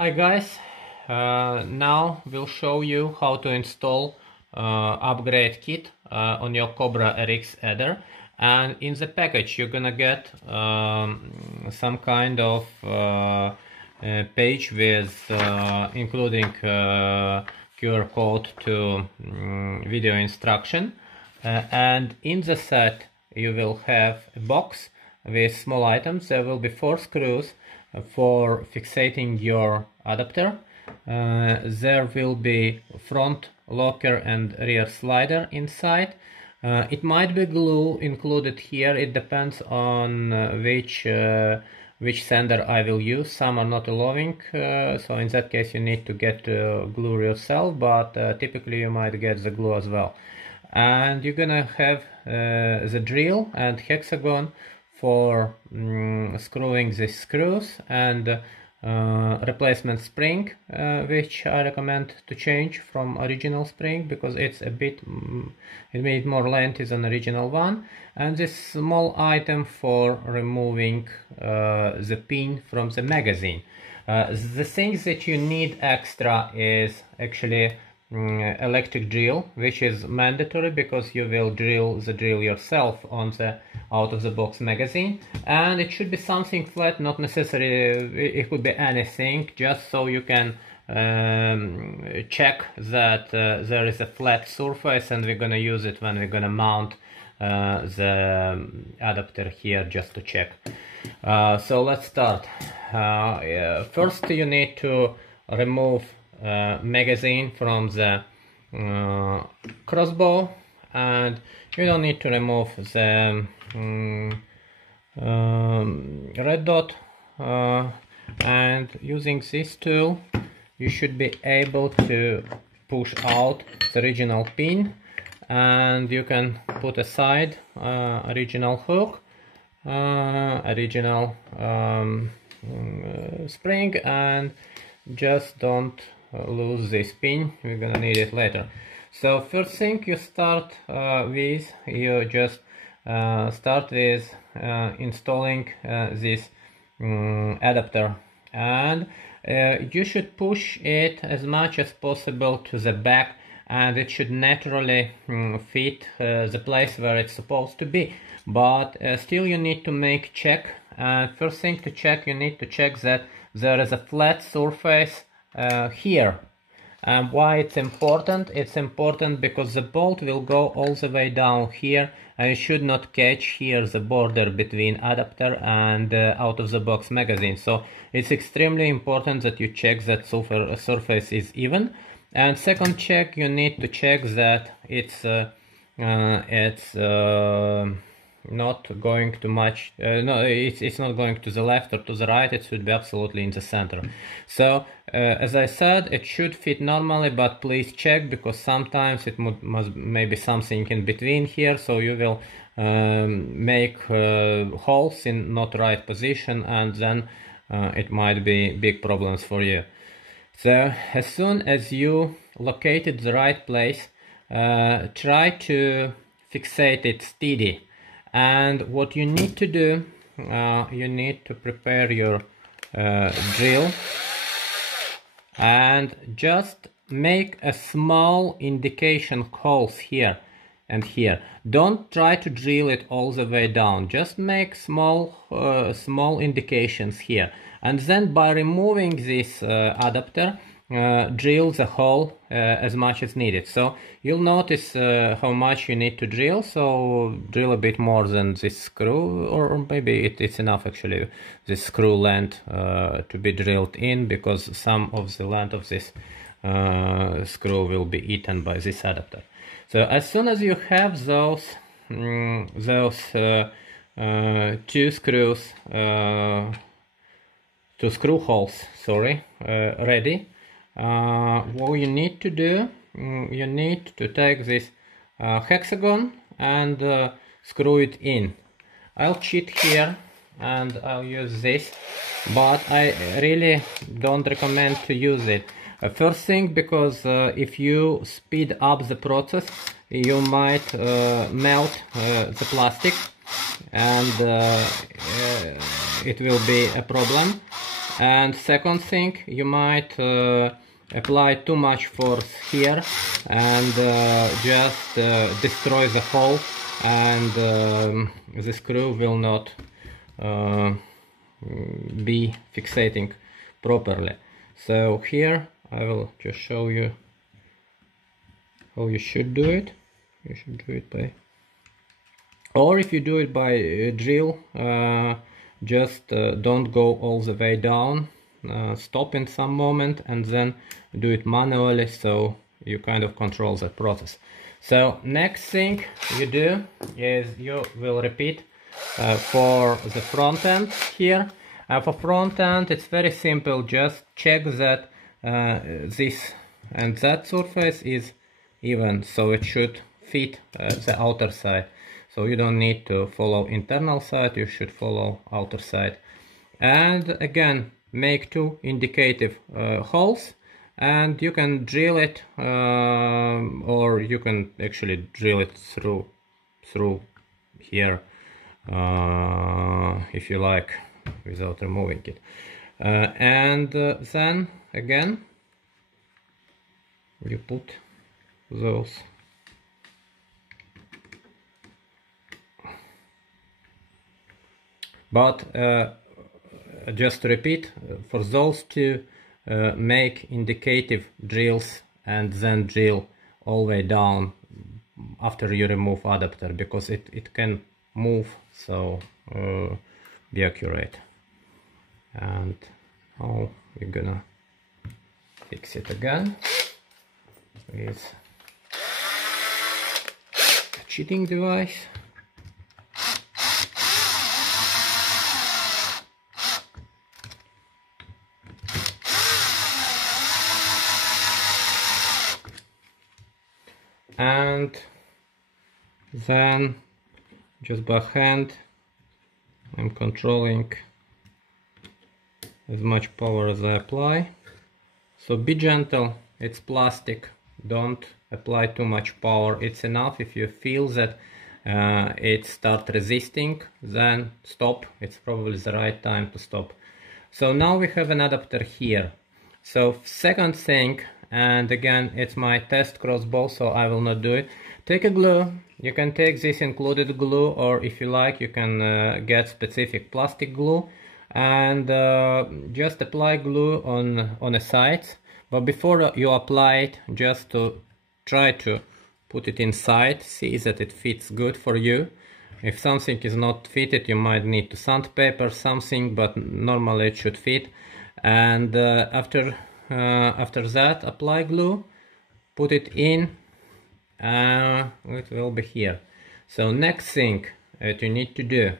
Hi guys, now we'll show you how to install upgrade kit on your Cobra RX ADDER, and in the package you're gonna get some kind of page with including QR code to video instruction, and in the set you will have a box with small items. There will be 4 screws for fixating your adapter. There will be front locker and rear slider inside. It might be glue included here. It depends on which sender I will use. Some are not allowing, so in that case you need to get glue yourself, but typically you might get the glue as well. And you're gonna have the drill and hexagon for screwing these screws, and replacement spring, which I recommend to change from original spring because it's a bit it made more lengthy than original one, and this small item for removing the pin from the magazine. The things that you need extra is actually electric drill, which is mandatory because you will drill the drill yourself on the out of the box magazine, and it should be something flat, not necessarily, it could be anything, just so you can check that there is a flat surface, and we're gonna use it when we're gonna mount the adapter here, just to check. So let's start. First you need to remove magazine from the crossbow, and you don't need to remove the red dot, and using this tool you should be able to push out the original pin, and you can put aside original hook, original spring, and just don't lose this pin, we're gonna need it later. So first thing you start with, you just start with installing this adapter, and you should push it as much as possible to the back, and it should naturally fit the place where it's supposed to be, but still you need to make check. First thing to check, you need to check that there is a flat surface here. And why it's important? It's important because the bolt will go all the way down here, and you should not catch here the border between adapter and out of the box magazine. So it's extremely important that you check that surface is even. And second check, you need to check that it's not going too much, no, it's not going to the left or to the right, it should be absolutely in the center. So as I said, it should fit normally, but please check, because sometimes it must maybe something in between here, so you will make holes in not right position, and then it might be big problems for you. So as soon as you located the right place, try to fixate it steady. And what you need to do, you need to prepare your drill and just make a small indication holes here and here. Don't try to drill it all the way down, just make small indications here, and then by removing this adapter, drill the hole as much as needed. So you'll notice how much you need to drill, so drill a bit more than this screw, or maybe it's enough actually, this screw length to be drilled in, because some of the length of this screw will be eaten by this adapter. So as soon as you have those two screw holes, sorry, ready, what you need to do, you need to take this hexagon and screw it in. I'll cheat here and I'll use this, but I really don't recommend to use it. First thing, because if you speed up the process, you might melt the plastic, and it will be a problem. And second thing, you might apply too much force here and just destroy the hole, and the screw will not be fixating properly. So here I will just show you how you should do it. You should do it by, or if you do it by drill, just don't go all the way down, stop in some moment and then do it manually, so you kind of control that process. So next thing you do is you will repeat for the front end here. For front end it's very simple, just check that this and that surface is even, so it should fit the outer side. So you don't need to follow internal side, you should follow outer side. And again, make two indicative holes, and you can drill it, or you can actually drill it through here if you like, without removing it. And then again you put those but just to repeat, for those two make indicative drills and then drill all the way down after you remove adapter, because it can move, so be accurate. And now we're gonna fix it again with a cheating device. And then just by hand I'm controlling as much power as I apply. So be gentle, it's plastic, don't apply too much power. It's enough if you feel that it starts resisting, then stop. It's probably the right time to stop. So now we have an adapter here. So second thing, and again it's my test crossbow, so I will not do it. Take a glue. You can take this included glue, or if you like you can get specific plastic glue, and just apply glue on the sides. But before you apply it, just to try to put it inside, see that it fits good for you. If something is not fitted, you might need to sandpaper something, but normally it should fit. And after that, apply glue, put it in, it will be here. So next thing that you need to do,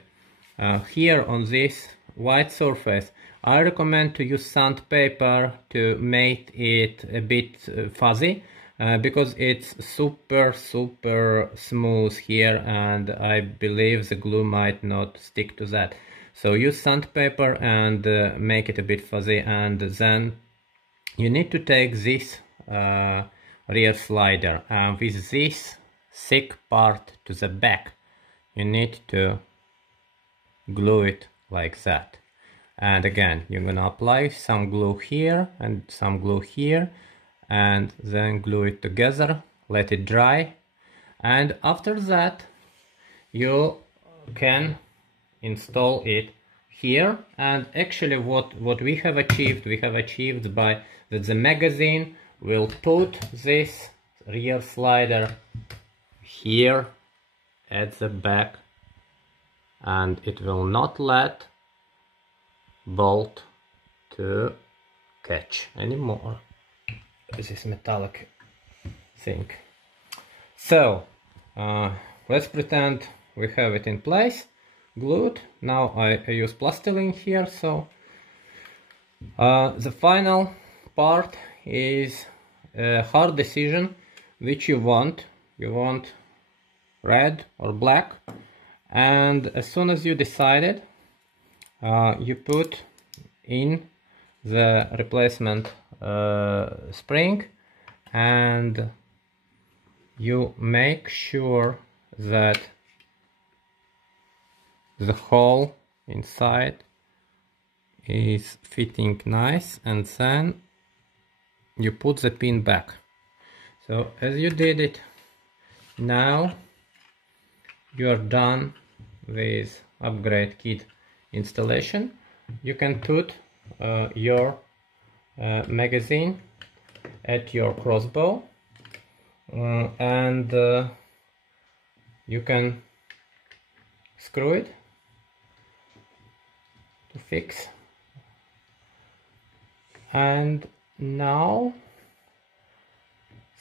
here on this white surface, I recommend to use sandpaper to make it a bit fuzzy, because it's super smooth here, and I believe the glue might not stick to that. So use sandpaper and make it a bit fuzzy, and then you need to take this rear slider, and with this thick part to the back you need to glue it like that. And again you're gonna apply some glue here and some glue here, and then glue it together, let it dry, and after that you can install it here. And actually what we have achieved by that the magazine will put this rear slider here at the back, and it will not let bolt to catch anymore this metallic thing. So let's pretend we have it in place, glued. Now I use plastiline here. So the final part is a hard decision which you want. You want red or black, and as soon as you decided, you put in the replacement spring, and you make sure that the hole inside is fitting nice, and then you put the pin back. So as you did it, now you are done with upgrade kit installation. You can put your magazine at your crossbow, and you can screw it to fix. And now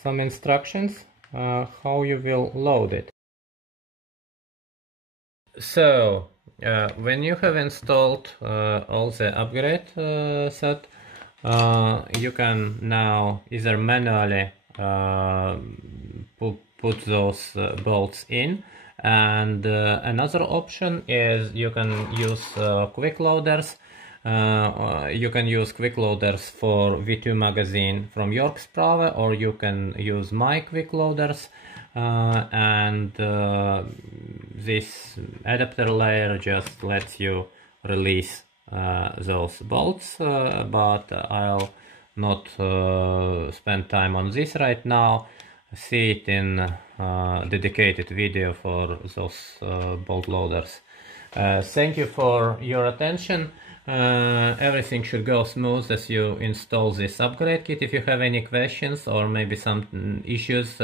some instructions how you will load it. So when you have installed all the upgrade set, you can now either manually put those bolts in, and another option is you can use quick loaders. You can use quick loaders for V2 magazine from Yorksprave, or you can use my quick loaders, and this adapter layer just lets you release those bolts, but I'll not spend time on this right now. See it in dedicated video for those bolt loaders. Thank you for your attention. Everything should go smooth as you install this upgrade kit. If you have any questions or maybe some issues,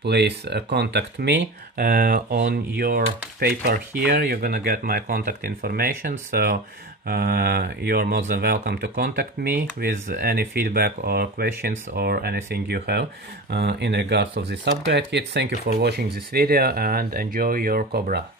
please contact me. On your paper here you're gonna get my contact information, so you're more than welcome to contact me with any feedback or questions or anything you have in regards of this upgrade kit. Thank you for watching this video and enjoy your Cobra.